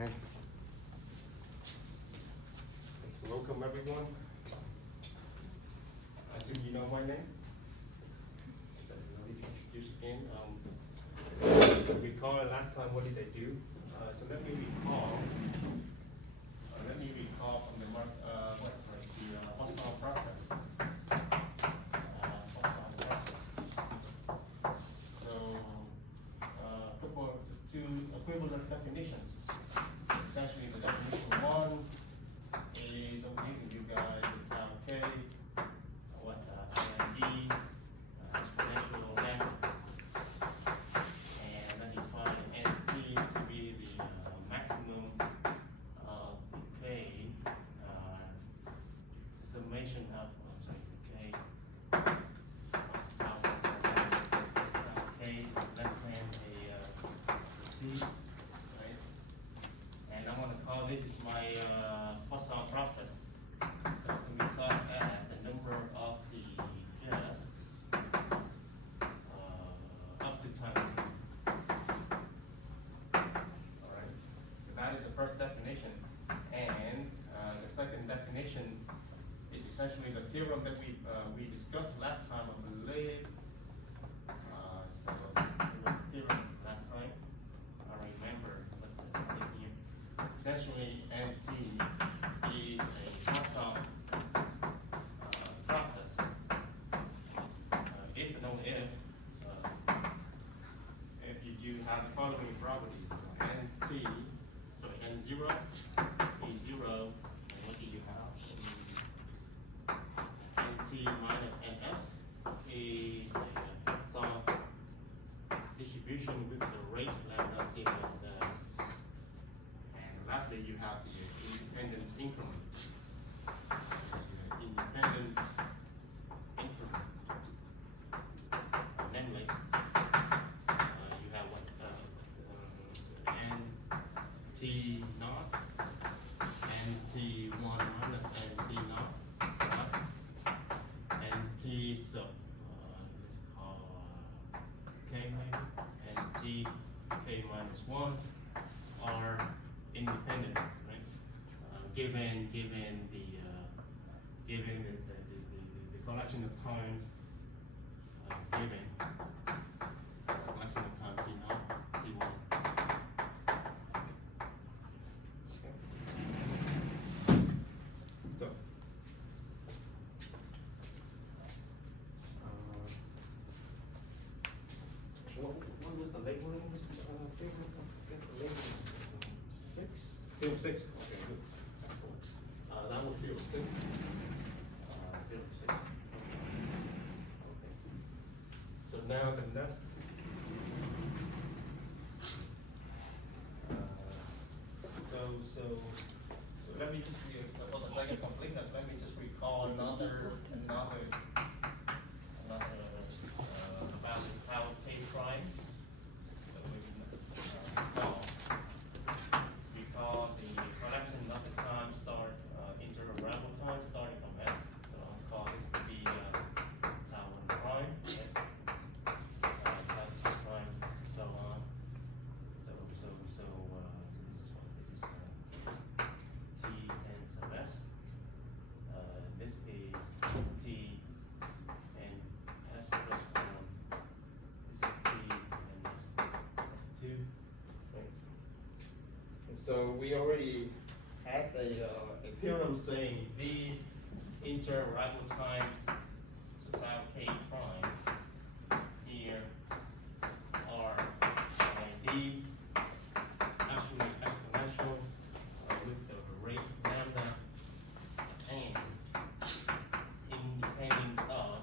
Okay. So welcome everyone. I think you know my name. Let me introduce again. Recall last time what did I do? So let me recall. From the hostile process. Hostile process. So two equivalent definitions. Essentially, the definition one is I'm giving you guys the tau k, what and exponential lambda, and I define nt to be the maximum of the k summation of k tau k is less than a t, right? And I'm going to call this is my Poisson process. So it can be thought as the number of the guests up to time t. All right. So that is the first definition, and the second definition is essentially the theorem that we discussed last time, I believe. So it was a theorem last time. I remember, but there's something here. Essentially, NT is a Poisson process. If and only if you do have the following properties. So NT, so N0 is 0, and what do you have? NT minus NS is a Poisson distribution with the rate lambda t minus s. And lastly, you have the independent increment. Independent increment. Namely, you have what n t naught, nt1 minus nt naught, right? Nt sub, let's call k maybe, nt k minus 1 are independent, right? Given the collection of times given collection of time t naught, t1. Okay. So, what was the labeling? Labeling 6? Field 6. Okay, good. Excellent. That was field 6. Field 6. Okay. So now the next. So let me just for the sake of completeness, let me just recall another about the tau k prime. So we call the collection of the time start interval time starting from S. So I'll call this to be tau 1 prime, okay? Tau 2 prime, so on. So this is what this is T and sub S. This is T and S plus 1. This is T and S2. Okay. And so we already had a theorem saying these inter-arrival times, so tau k prime here are indeed actually exponential with the rate lambda and independent of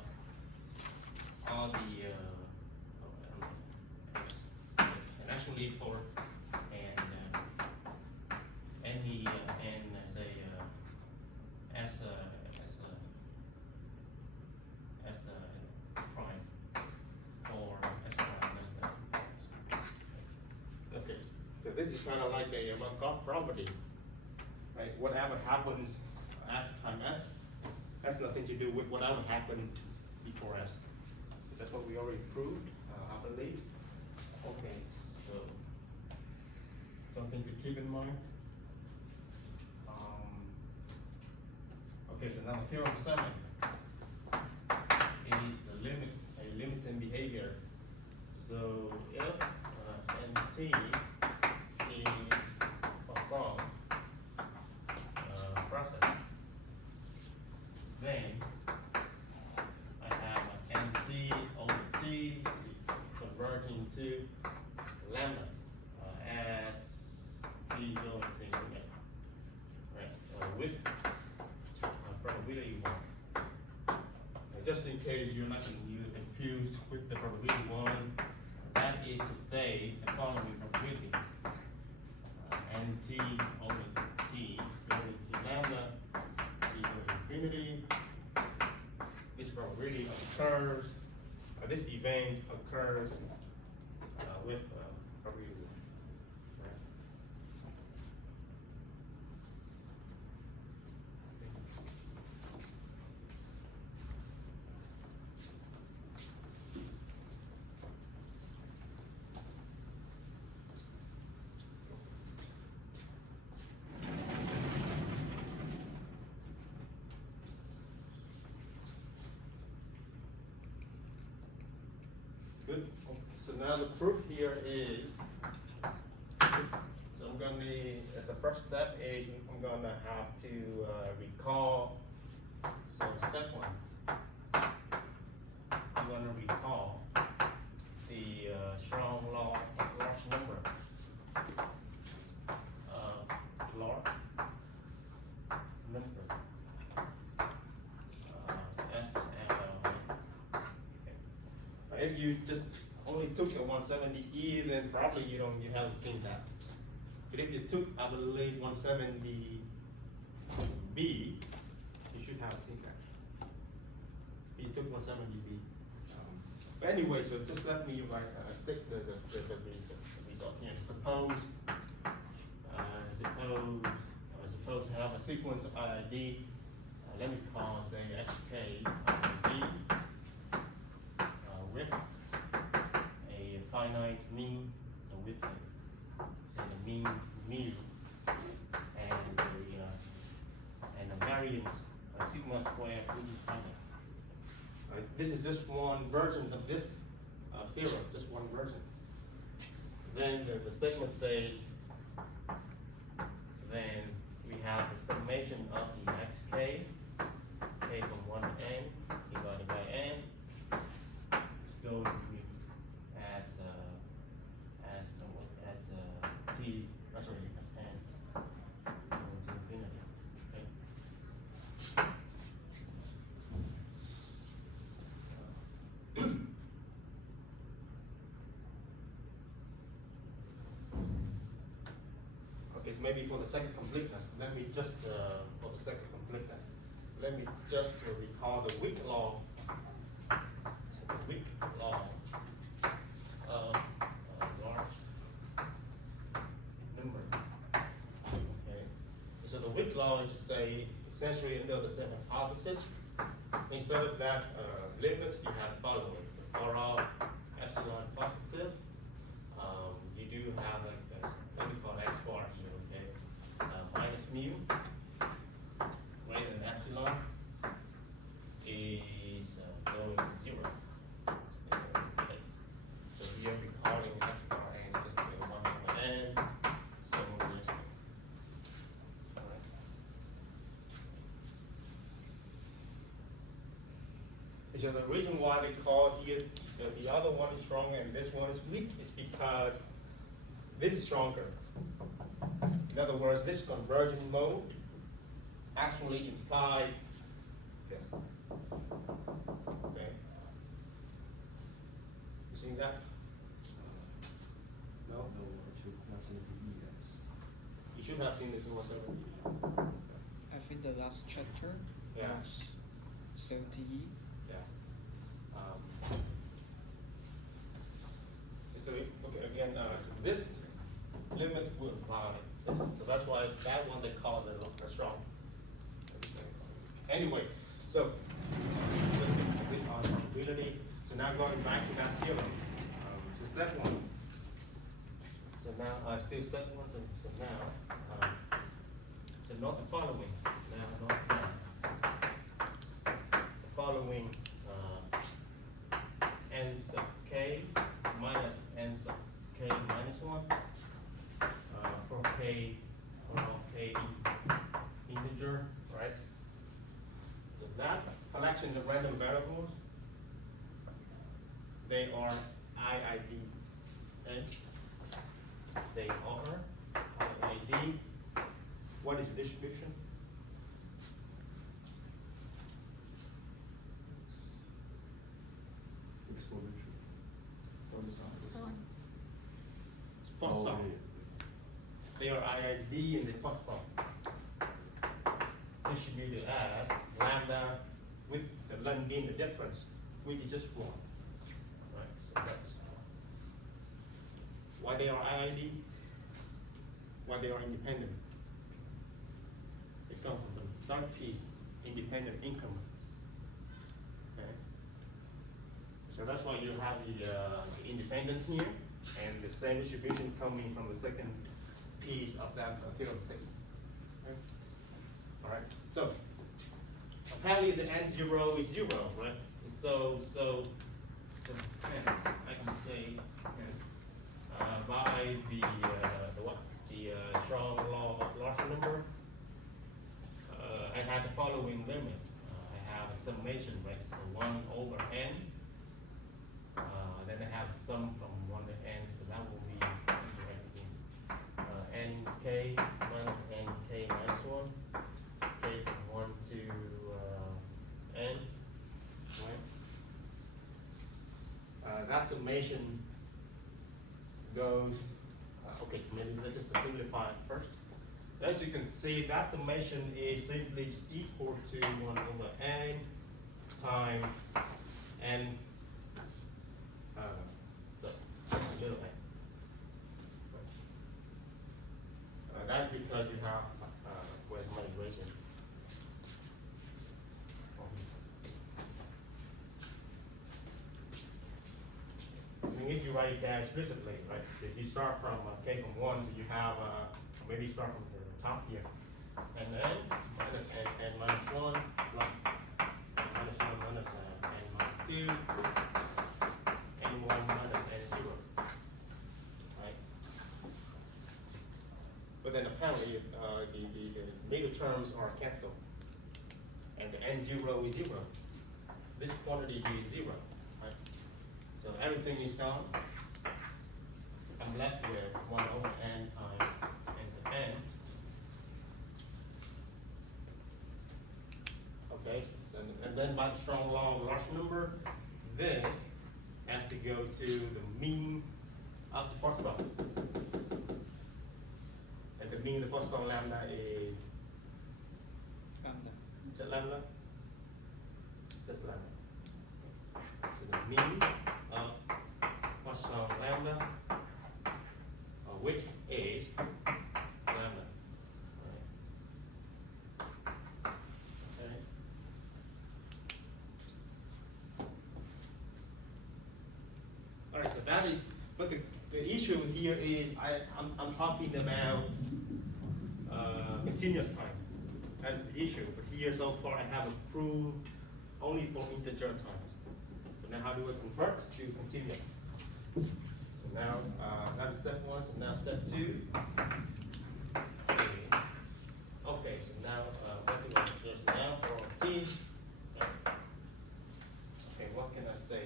all the and actually for any n as a prime or s prime less than s. Okay, so this is kind of like a Markov property, right? Whatever happens after time s has nothing to do with whatever happened before s. That's what we already proved, I believe. Okay, so something to keep in mind. Okay, so now theorem 7 is the limit, a limiting behavior. So if NT is a sum process, then I have NT over T is converging to lambda as T going to infinity, right? With probability 1. Just in case you're confused with the probability 1, that is to say the following probability: NT over T going to lambda, T going to infinity. This probability occurs, this event occurs with probability 1. Right? Good. So now the proof here is, so I'm going to, as a first step is I'm going to have to recall, so step 1, I'm going to recall the strong law of large number. Large number. S and if you just only took the 170E, then probably you haven't seen that. But if you took, I believe, 170B, you should have seen that. You took 170B. But anyway, so just let me stick the result here. Suppose I have a sequence of IID. Let me call, say, XK B with a finite mean, so with say the mean mu and the variance of sigma squared which is finite. This is just one version of this theorem, just one version. Then the statement says, then we have the summation of the xk, k from 1 to n divided by n. It's going to be as t, sorry, as n going to infinity. Okay. Okay, so maybe for the second completeness, let me just for the second completeness, let me just recall the weak law. The weak law of large number. Okay. So the weak law is say essentially under the same hypothesis. Instead of that limit, you have the following. For all epsilon positive, you do have like what we call X bar here, okay? Minus mu greater than epsilon is going to 0. Okay. So here we're calling X bar n just 1 over n, so this. Alright. So the reason why they call here the other one is stronger and this one is weak is because this is stronger. In other words, this convergent mode actually implies this. Okay. You seen that? No? No, actually, not seen the ES. You should have seen this in 170. I think the last chapter Yeah. was 70E. Yeah. So okay, again, so this limit will apply this. So that's why that one they call the strong. Anyway, so with our probability. So now going back to that theorem, so step 1. So now, still step one, so now, so not the following, now, not now. The following, n sub k minus n sub k minus one, for k, for k integer, right? So that collection of random variables, they are IID, okay? They are IID. What is the distribution? Exponential. It's Poisson. Oh, They are IID and they Poisson. Distributed as lambda with the ln being the difference, which is just one. Right, so that's why they are IID, why they are independent. They come from the third piece, independent increment. Okay. So that's why you have the independence here, and the same distribution coming from the second piece of that theorem 6. Okay. All right. So apparently the n0 is 0, right? So hence I can say by the what? The strong law of large number. I have the following limit. I have a summation, right? So 1 over n. Then I have sum from 1 to n, so that will be everything. Nk minus nk minus 1. K from 1 to n. Right? That summation goes, okay, so maybe let's just simplify it first. As you can see, that summation is simply just equal to 1 over n times n, so little n. That's because you have, where's my equation? I mean, if you write it down explicitly, right? If you start from k from 1, so you have, maybe start from the top here. And then minus n minus 1 plus minus 1 minus n minus 2, n1 minus n0. Right? But then apparently the middle terms are cancelled. And the n0 is 0. This quantity is 0. Right? So everything is gone. I'm left with 1 over n times n to n. Okay, so, and then by the strong law of large number, this has to go to the mean of the Poisson. And the mean of the Poisson lambda is, Lambda. is it lambda? That's lambda. So the mean of Poisson lambda, which is lambda. Okay. All right, so that is, but the issue here is I'm talking about continuous time. That is the issue. But here so far I have a proof only for integer times. So now how do I convert to continuous? So now that is step 1. So now step 2. Okay, so now what do I just now for t? Okay, what can I say?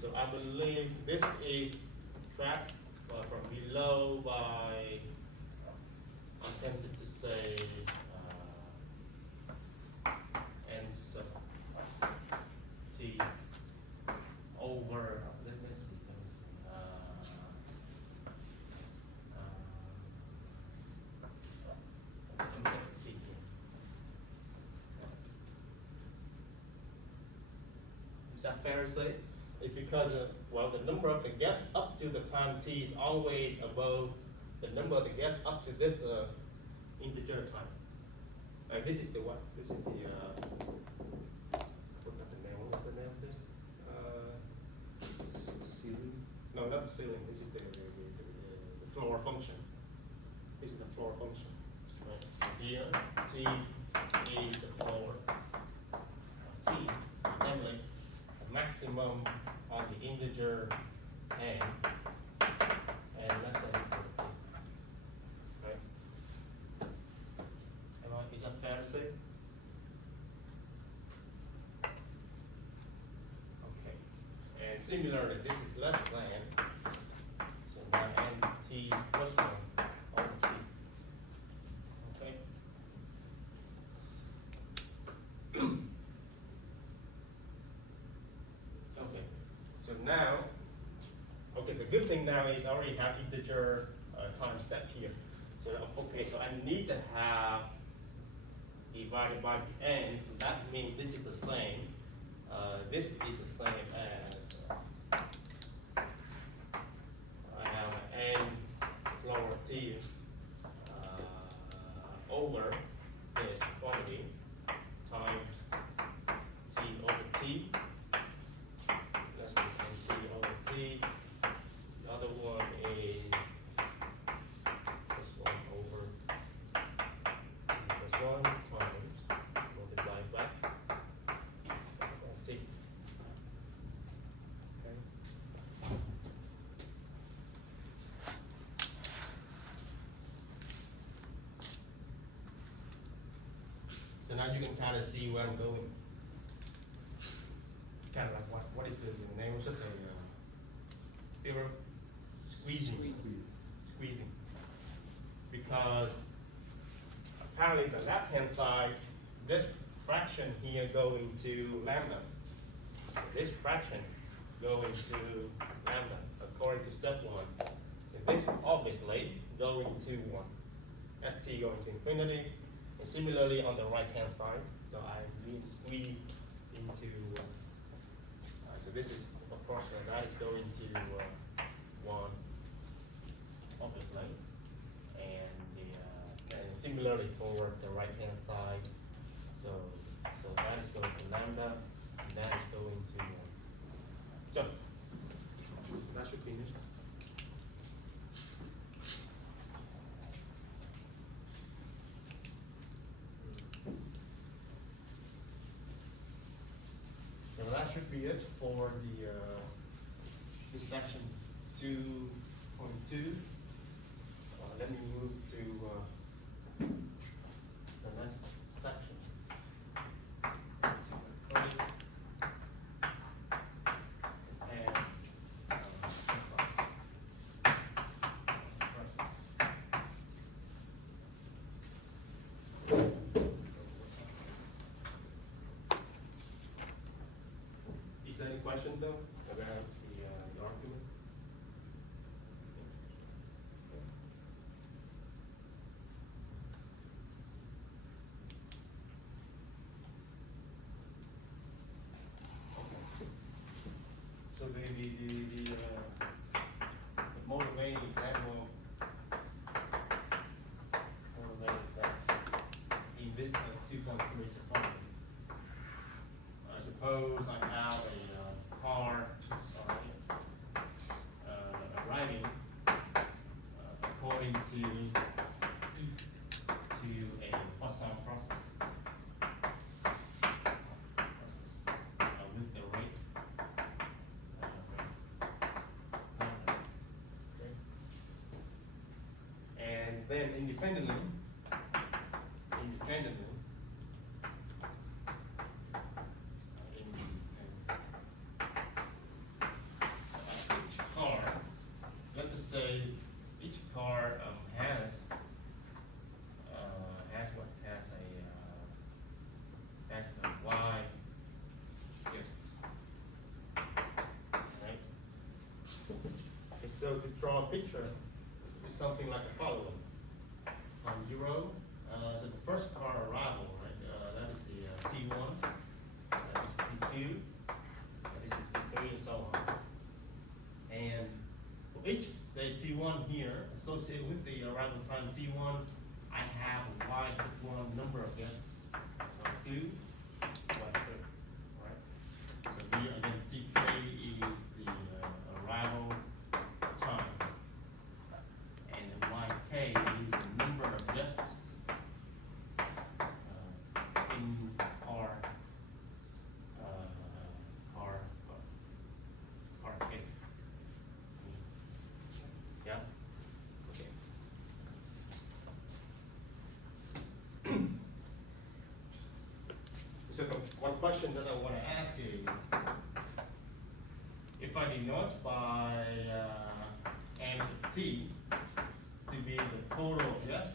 So I believe this is tracked from below by, I'm tempted to say, n sub t over, let me see. Let me see here. Is that fair to say? It's because, well, the number of the guests up to the time t is always above the number of the guests up to this integer time. This is the what? This is the, what's the name? What was the name of this? Ceiling. No, no, not the ceiling, this is the floor function. This is the floor function, right? So here, T is the floor of T, namely, the maximum on the integer n, and less than equal to T, right? Is that fair to say? Okay, and similarly, this is less than, so now n t plus 1 over t. Okay? Okay, so now, okay, the good thing now is I already have integer time step here. So, okay, so I need to have divided by the n, so that means this is the same. This is the same as I have n lower t over this quantity times t over t less than t over t. The other one is this one over plus 1 times multiplied by t. Okay. So now you can kind of see where I'm going. Kind of like what is the name of it? Theorem? Squeezing. Squeezing. Because apparently the left-hand side, this fraction here going to lambda. This fraction going to lambda according to step 1. And this obviously going to 1. That's t going to infinity. And similarly on the right-hand side, so I need to squeeze into, so this is, of course, that is going to 1, obviously. And similarly for the right-hand side, so that is going to lambda, and that is going to 1. So, that should finish. So that should be it for the this section 2.2. Let me move to the next section. And is there any question though about the argument? So the motivating example, in this 2.3 support. I suppose I have a car arriving according to a Poisson process. With the rate. Okay. And then independently, each car, let's just say each car has a y axis, right? Okay, so to draw a picture, it's something like the following: from 0, so the first car arrival, right? That is the T1, that is T2, that is T3, and so on. And for each, say T1 here, associated with the arrival time T1, I have a y1 number of guests. Y2, Y3, right? So here again, T3 is the arrival one question that I wanna ask is, if I denote by, n sub t to be the total of guests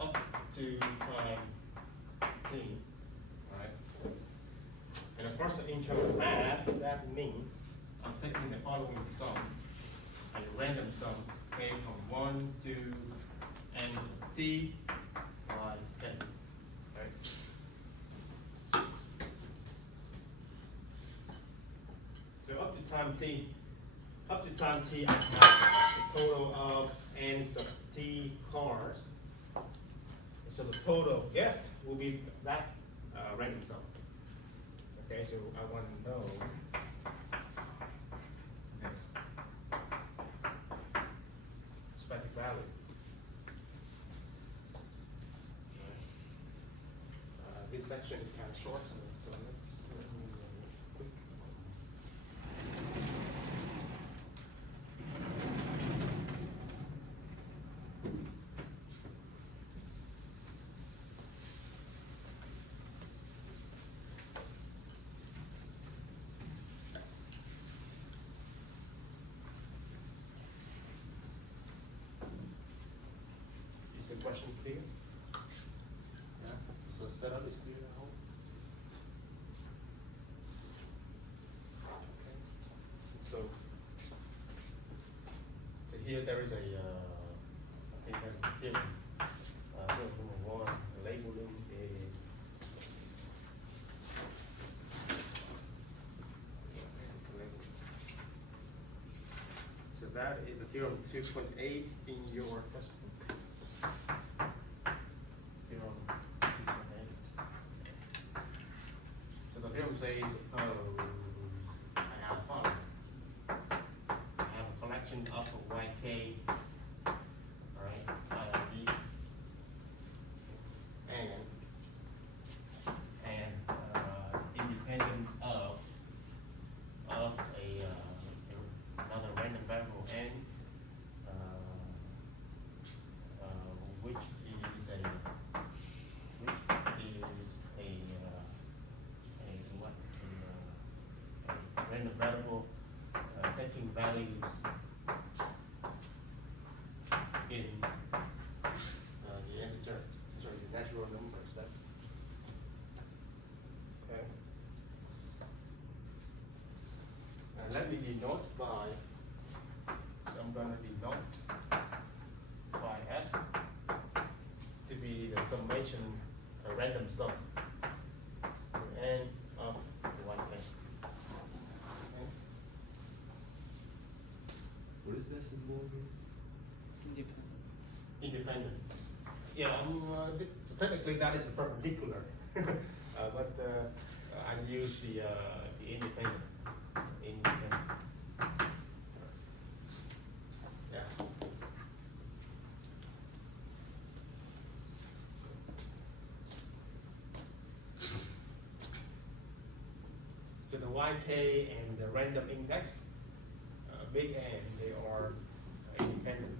up to time t, right? And of course, in terms of math, that means I'm taking the following sum, a random sum, okay, from 1 to n sub t by n, right? So up to time t, I have the total of n sub t cars. So the total of guests will be that random sum. Okay, so I want to know this expected value. This section is kind of short, so let me quick. Is the question clear? Yeah. So setup is clear now. Okay. So here there is a, I think there is a theorem. Theorem number 1, labeling is. So that is a theorem 2.8 in your textbook. Theorem 2.8. So the theorem says, I have fun. I have a collection of yk, alright, and independent of another random variable n, which is a random variable taking values in the integer, sorry, the natural numbers. That okay. Now let me denote by. So I'm going to denote by s to be the summation, a random sum, n of one thing. What is that symbol again? Independent. Yeah, so technically that is the perpendicular, but I use the independent. Independent. Yeah. So the yk and the random index, big N, they are independent.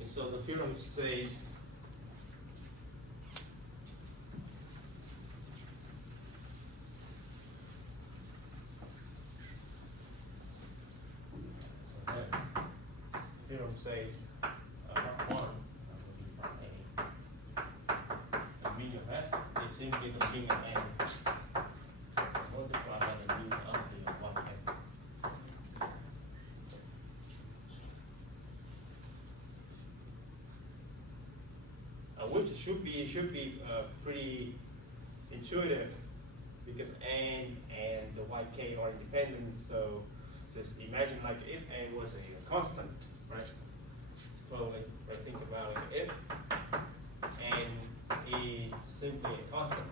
And so the theorem says theorem says part 1 the mean of S is simply the mean of N. Multiply by the mean of the yk. Which should be pretty intuitive because n and the yk are independent. So just imagine like if n was a constant, right? Totally, right? Think about it. If n is simply a constant,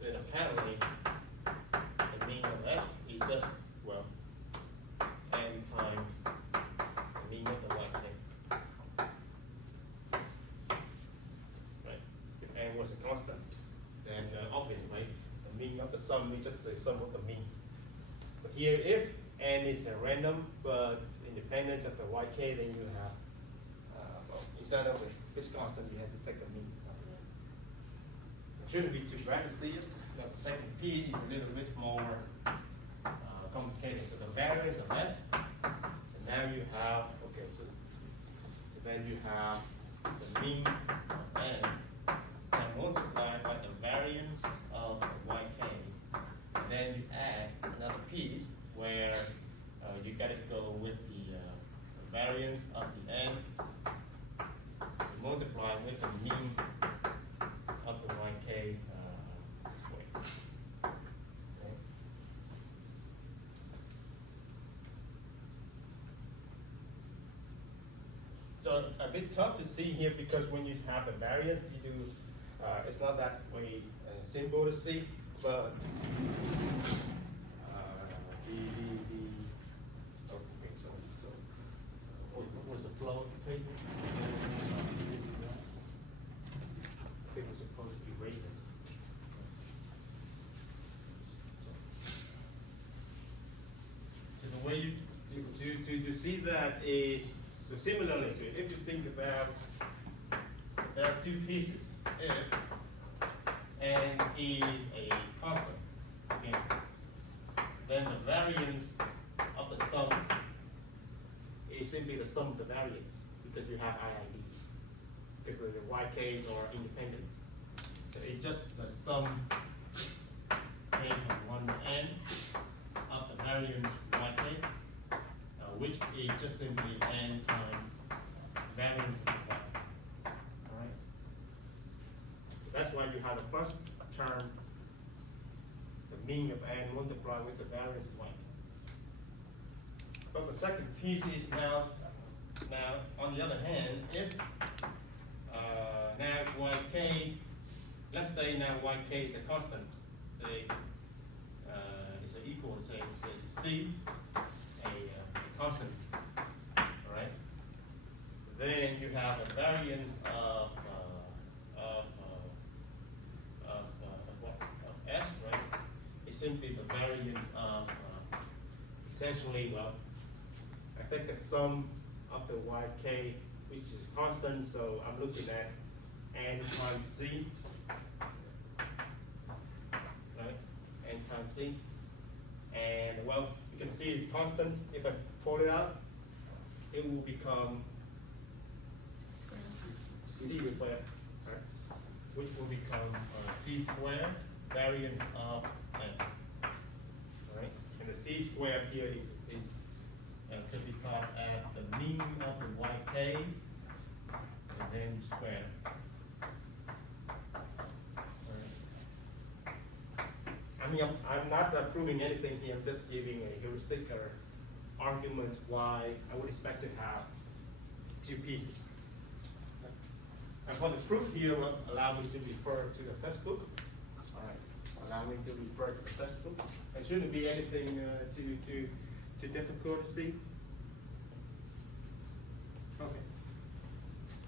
then apparently the mean of s is just n times the mean of the yk. Was a constant, then obviously the mean of the sum is just the sum of the mean. But here, if n is a random but independent of the yk, then you have instead of this constant, you have to take the mean of the n. It shouldn't be too bad to see it. Now, the second P is a little bit more complicated. So the variance are less. And now you have, okay, so then you have the mean of n and multiplied by the variance of yk. And then you add another piece where you gotta go with the variance of the n multiplied with the mean of the yk squared. Okay. So a bit tough to see here because when you have a variance, you do it's not that way simple to see, but what was the flow of the paper? It was supposed to be raised. So the way to see that is, so similarly to it, if you think about, there are two pieces. If n is a constant, okay, then the variance of the sum is simply the sum of the variance because you have IID. Because the YKs are independent. So it's just the sum k from 1 to n of the variance YK, which is just simply n times variance of y. Alright? So that's why you have the first term, the mean of n multiplied with the variance of y. But the second piece is now on the other hand, if now yk, let's say now yk is a constant, say it's equal to say c, a constant, all right? Then you have a variance of s, right? It's simply the variance of essentially, well, I think the sum of the yk, which is constant, so I'm looking at n times c, right? N times c. And well, you can see it's constant. If I pull it out, it will become c squared, right? Which will become c squared variance of n, right? And the c squared here is could be called as the mean of the yk, and then you square it. Right. I mean, I'm not proving anything here. I'm just giving a heuristic or argument why I would expect to have two pieces. And for the proof here, will allow me to refer to the textbook. All right. Allow me to refer to the textbook. It shouldn't be anything too difficult to see. Okay.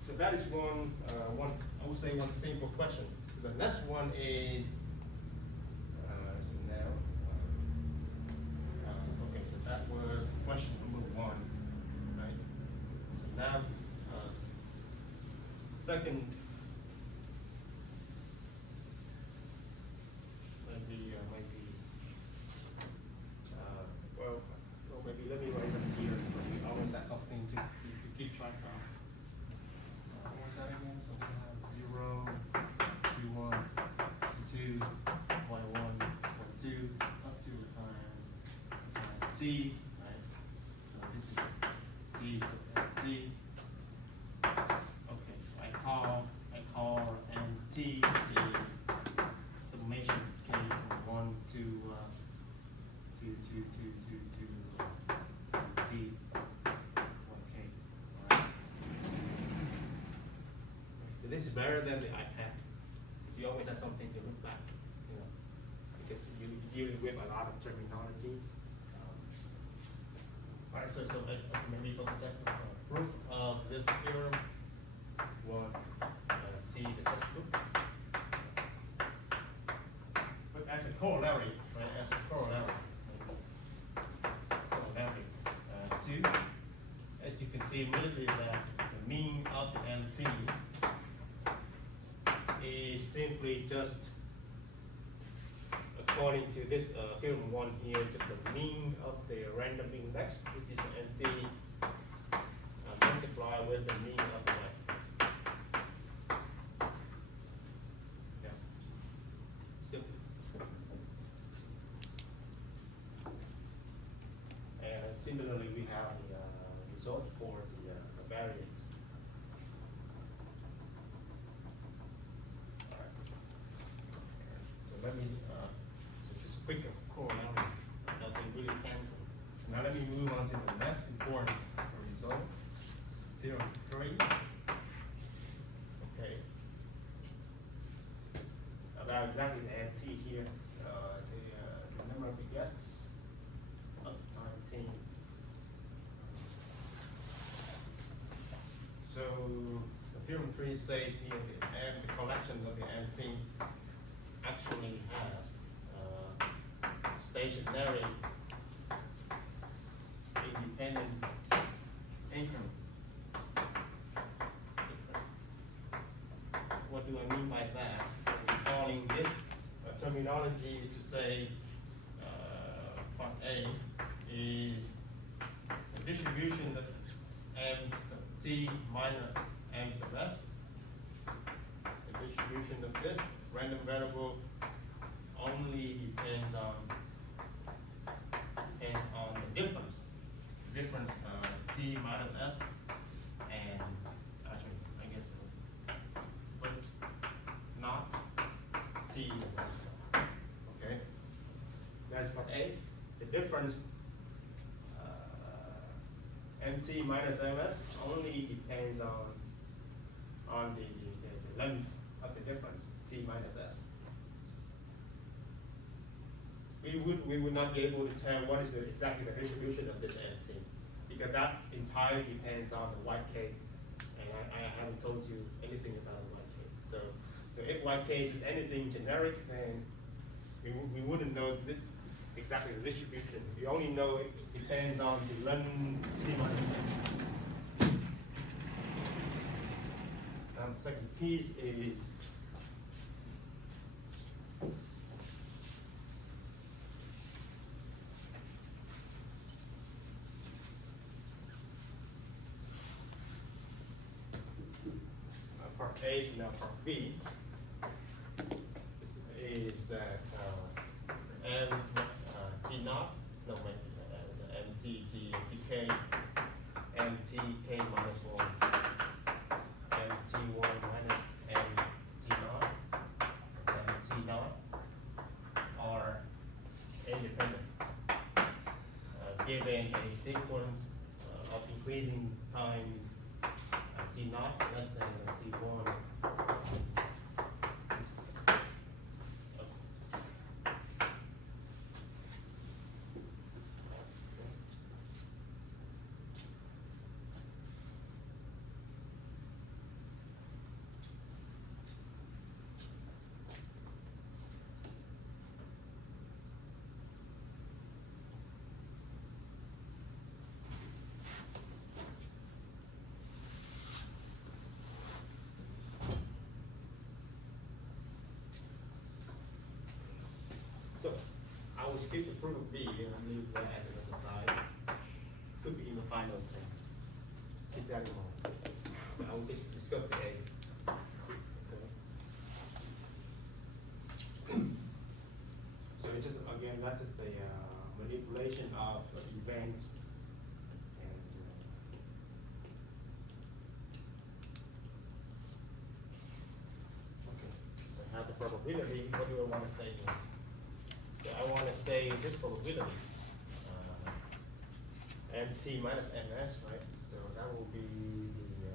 So that is one I would say one simple question. So the next one is okay. So that was question number 1, right? So now second. Well, maybe let me write it here. We always have something to keep track of. What was that again? So we have 0, 2, 1, 2, y1, y2, up to times t, right? So this is t, so that's t. Okay, I call and t is summation k from 1 to t. Okay, all right. So this is better than the iPad. You always have something to look back, you know, because you're dealing with a lot of terminologies. All right, so maybe for the second proof of this theorem, we'll see the textbook. But as a corollary, right? As a corollary. Two, as you can see immediately that the mean of the NT simply just, according to this theorem one here, just the mean of the random index, which is nt, multiply with the mean of the length. Yeah. Simple. And similarly, we have the result for the variance. Alright. So let me, so just quick corollary, nothing really fancy. Now let me move on to the next important result, theorem 3. Okay. About exactly the nt here, the number of the guests up to 19. So the theorem 3 says here that the collection of the nt actually has stationary independent increment. What do I mean by that? We're calling this terminology is to say part A is the distribution of m sub t minus m sub s. The distribution of this random variable only depends on the difference t minus s, and actually I guess but not t minus s. Okay, that's part A. The difference mt minus ms only depends on the length of the difference t minus s. We would not be able to tell what is exactly the distribution of this nt, because that entirely depends on the yk, and I haven't told you anything about yk. So if yk is anything generic, then we wouldn't know exactly the distribution. We only know it depends on the length t minus s. Now the second piece is part A and now part B. Is that m t naught, no, wait, m t k, m t k minus 1, m t 1 minus m t naught, m t naught are independent, given a sequence of increasing times t naught less than t 1. So I will skip the proof of B and leave that as an exercise. Could be in the final thing. Keep that in mind. I will just discuss the A. Okay. So it's just again that is the manipulation of events. And okay. So now the probability. What do I want to say here? So I want to say this probability, mt minus ms, right? So that will be the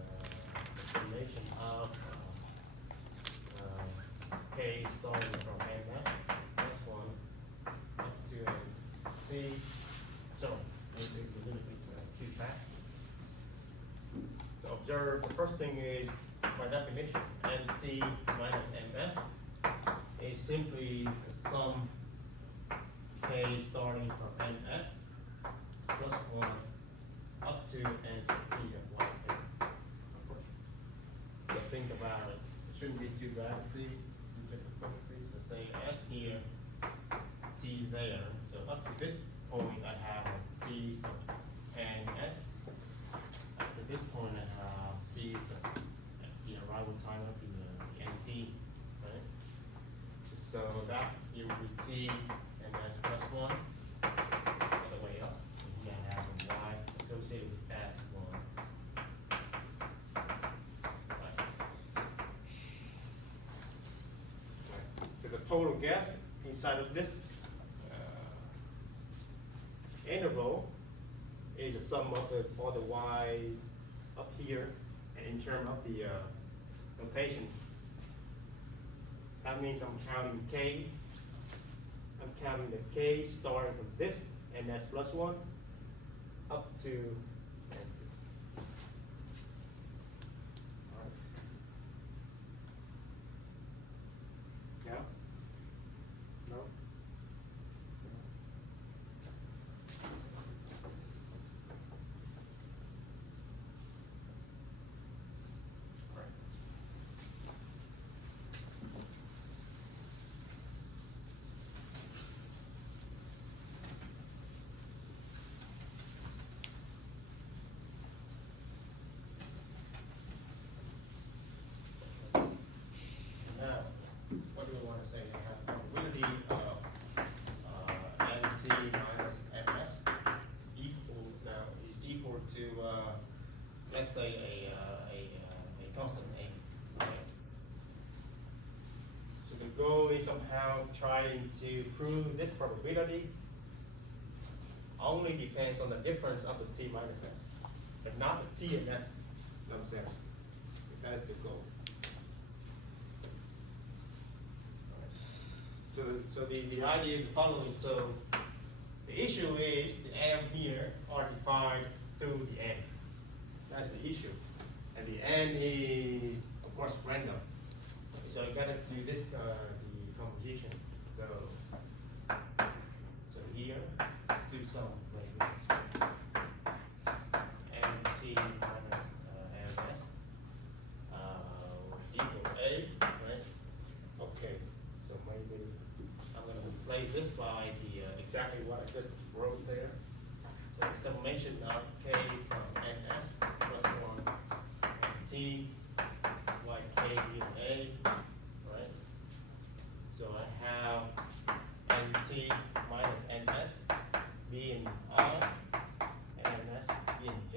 summation of k starting from ms, this one, up to mt. So, it's a little bit too fast. So observe, the first thing is, by definition, mt minus ms is simply the sum k starting from ns plus 1 up to n sub t of yk. So think about it. It shouldn't be too bad. See, say S here, T there. So up to this point, I have T sub n S. Up to this point, I have T sub the arrival time of the NT, right? So that here will be T and S plus 1 all the way up. And here I have a Y associated with that 1. So the total gas inside of this interval is the sum of all the y's up here, and in terms of the notation, that means I'm counting k. I'm counting the k starting from this ns plus 1 up to n2. All right. Yeah? No? All right. Now, what do we want to say? We have probability of nt minus ms is equal to let's say a constant a. Right? So the goal is somehow trying to prove this probability only depends on the difference of the t minus s, but not the t and s themselves. That is the goal. So the idea is the following. So the issue is the m here are defined through the n. That's the issue. And the n is, of course, random. So you gotta do this, the composition. So here, do some like nt minus ms equal a, right? Okay. So maybe I'm going to replace this by the exactly what I just wrote there. So the summation of k from ns plus 1 t y k in a, right? So I have nt minus ns being I and ns being j.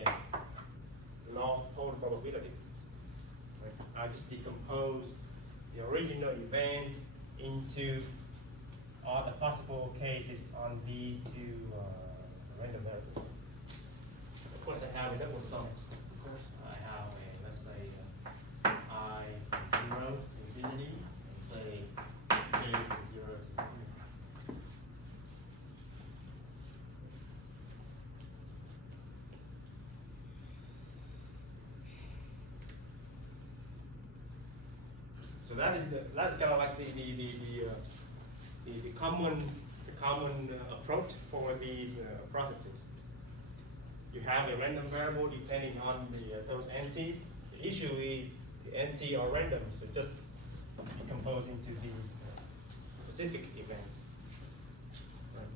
Law of total probability. Right? I just decompose the original event into all the possible cases on these two random variables. Of course, I have double sums. Of course, I have a, let's say, I 0 to infinity, and say j from 0 to infinity. So that's kind of like the common approach for these processes. You have a random variable depending on those entities. The issue is the NT are random, so just decompose into these specific events. Right.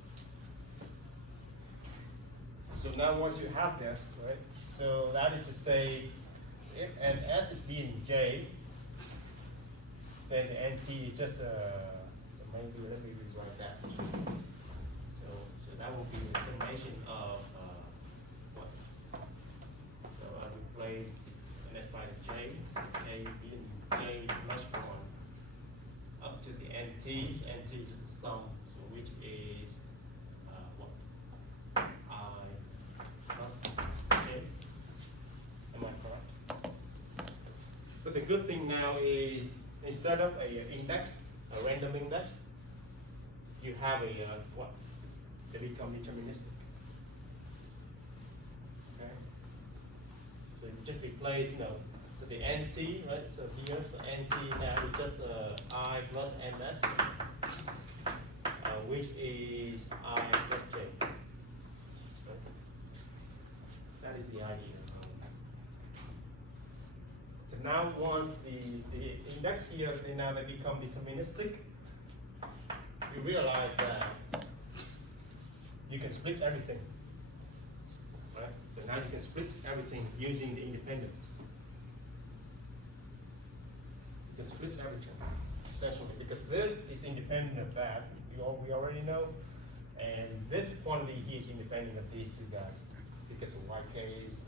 So now once you have this, right? So that is to say, if an S is being J, then the NT is just so maybe let me rewrite that. So that will be the summation of what? So I replace an S by the J, so K being J plus 1 up to the NT. NT is the sum, so which is what? I plus J. Am I correct? But the good thing now is instead of a index, a random index, you have a what? They become deterministic. Okay. So you just replace, so the NT, right? So here, so NT now is just I plus ms, which is I plus j. Right? That is the idea. So now once the index here, they become deterministic, you realize that you can split everything, right? So now you can split everything using the independence. You can split everything, essentially, because this is independent of that, we already know, and this quantity here is independent of these two guys, because the YKs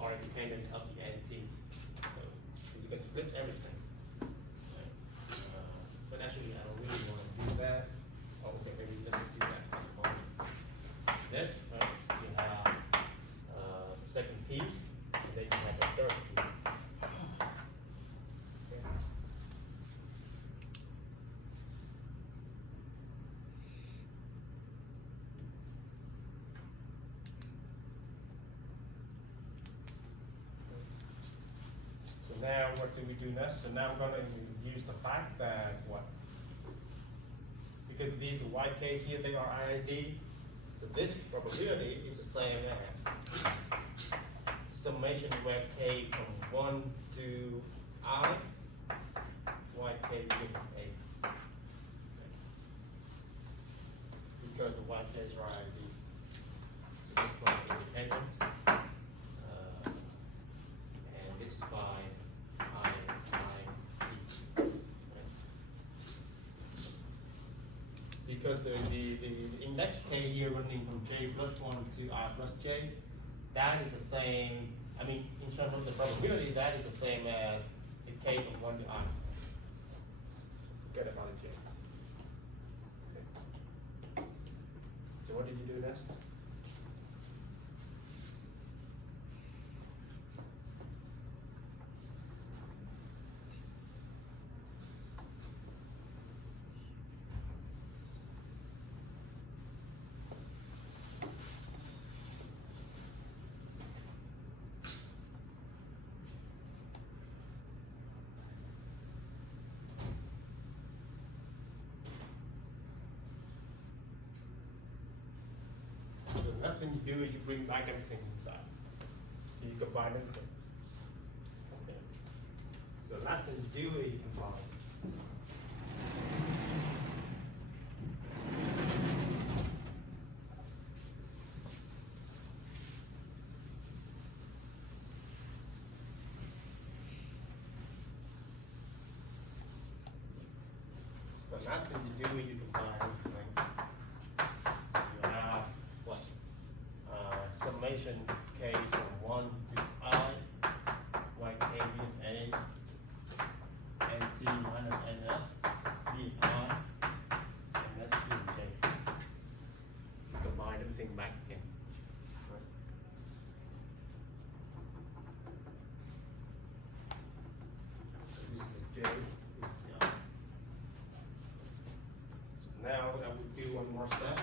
are independent of the NT. So you can split everything. Right? But actually, I don't really want to do that. Oh, okay, maybe let's do that for the moment. This, right, you have the second piece, and then you have the third piece. Okay. So now what do we do next? So now I'm going to use the fact that what? Because these YKs here, they are IID, so this probability is the same as summation YK from 1 to I, YK given A. Because the YKs are IID. So this one is independent. And this is by I, because the index K here running from J plus 1 to I plus J, that is the same, I mean, in terms of the probability, that is the same as the K from 1 to I. Forget about the J. Okay. So what did you do next? The next thing you do is you bring back everything inside. You combine everything. Okay. So the last thing you do is you combine. The last thing you do is you combine everything. So you have what? Summation K from 1 to I, YK being A, NT minus NS being I, and S being J. You combine everything back again. Right? So this is the J, this is the I. So now I would do one more step.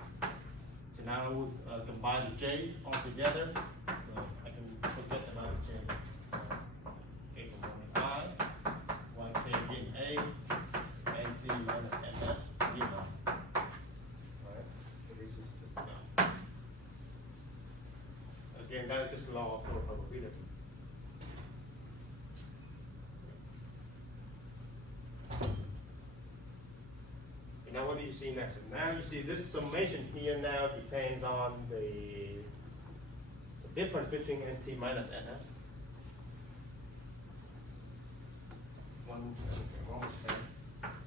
So now I would combine the J all together. So I can forget about the J. K from 1 to I, YK being A, NT minus NS being I. Alright, so this is just now. Again, that is just law of probability. And now what do you see next? And now you see this summation here now depends on the difference between NT minus NS. One mistake.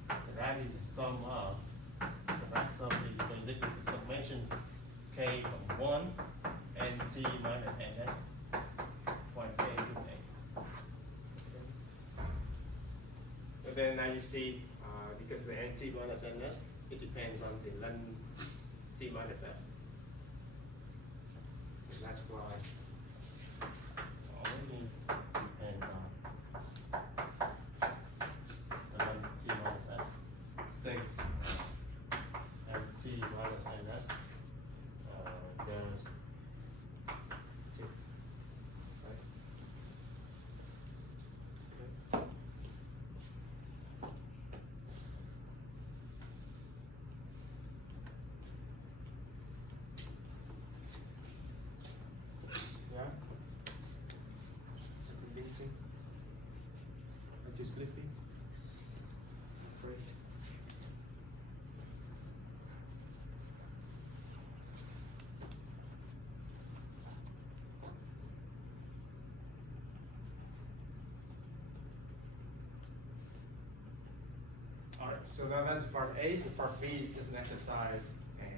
So that is the sum of, so that sum is basically the summation K from 1 NT minus NS, 1 K to A. Okay. But then now you see, because the NT minus NS, it depends on the ln T minus S. So that's why only depends on the ln T minus S. Since NT minus NS goes to, right? Okay. so now that's part A, so part B is an exercise, and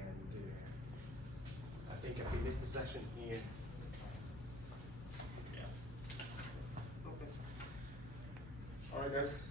I think if we miss the section here. Yeah. Okay. All right, guys.